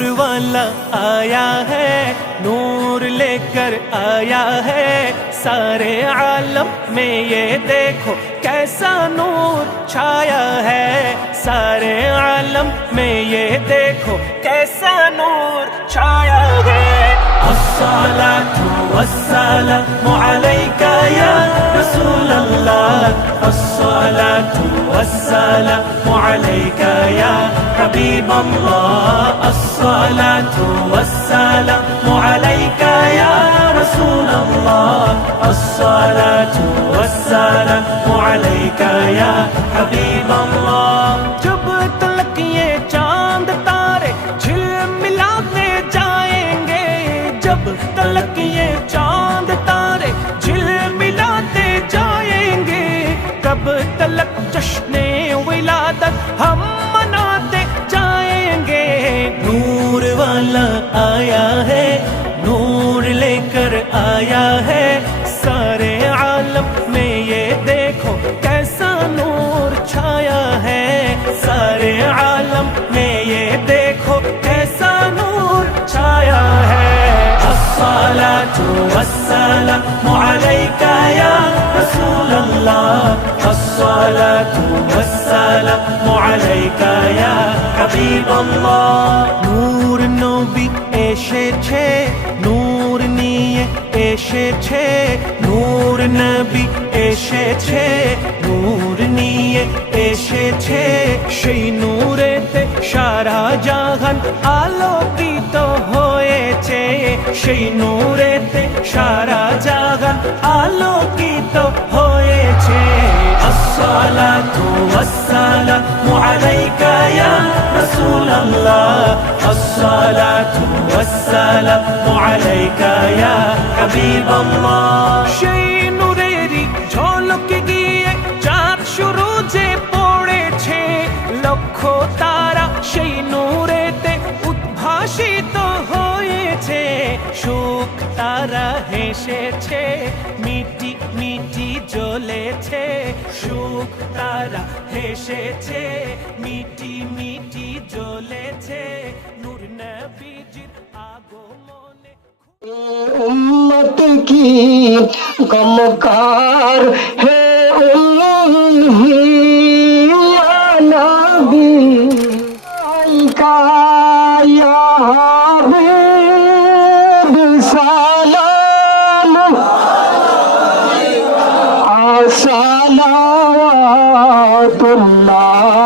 नूर वाला आया है, नूर लेकर आया है, सारे आलम में ये देखो कैसा नूर छाया है, सारे आलम में ये देखो कैसा नूर छाया है। अस्सलातु वस्सलामु अलैका या रसूल अल्लाह, अस्सलातु वस्सलामु अलैका या हबीब अल्लाह, अस्सलातु वस्सलामु अलैका या रसूल अल्लाह, अस्सलातु वस्सलामु अलैका या हबीब अल्लाह। जब तलक ये चांद तारे झिलमिलाते जाएंगे, जब तलक ये चांद तारे झिलमिलाते जाएंगे, तब तलक जश्ने विलादत हम मनाते जाएंगे। नूर वाला आया है, नूर लेकर आया है, सारे आलम में ये देखो कैसा नूर छाया है, सारे आलम में ये देखो कैसा नूर छाया है। अस्सलातु वस्सलामु अलैका या रसूल अल्लाह, अस्सलातु वस्सलामु अलैका या हबीब अल्लाह। नूर नबी এসেছে, নূর নিয়ে এসেছে, নূর নবী এসেছে, নূর নিয়ে এসেছে, সেই নূরেতে সারা জাহান আলোকিত হয়েছে, সেই নূরেতে সারা জাহান আলোকিত হয়েছে। अस्सलातु वस्सलामु अलैका या रसूल अल्लाह, अस्सलातु वस्सलामु अलैका या हबीब अल्लाह। সেই নূরেরই ঝলকে গিয়ে চাঁদ সুরজে পড়েছে, লক্ষ তারা সেই নূরেতে উদ্ভাসিত হয়েছে, সুখ তারা হেসেছে, মিটি মিটি জ্বলেছে, সুখ তারা হেসেছে, মিটি মিটি জ্বলেছে, নূর নবীজির আগমনে। उम्मत की गमकार है या नबी का या हबीब सलाम सलावतुल्लाह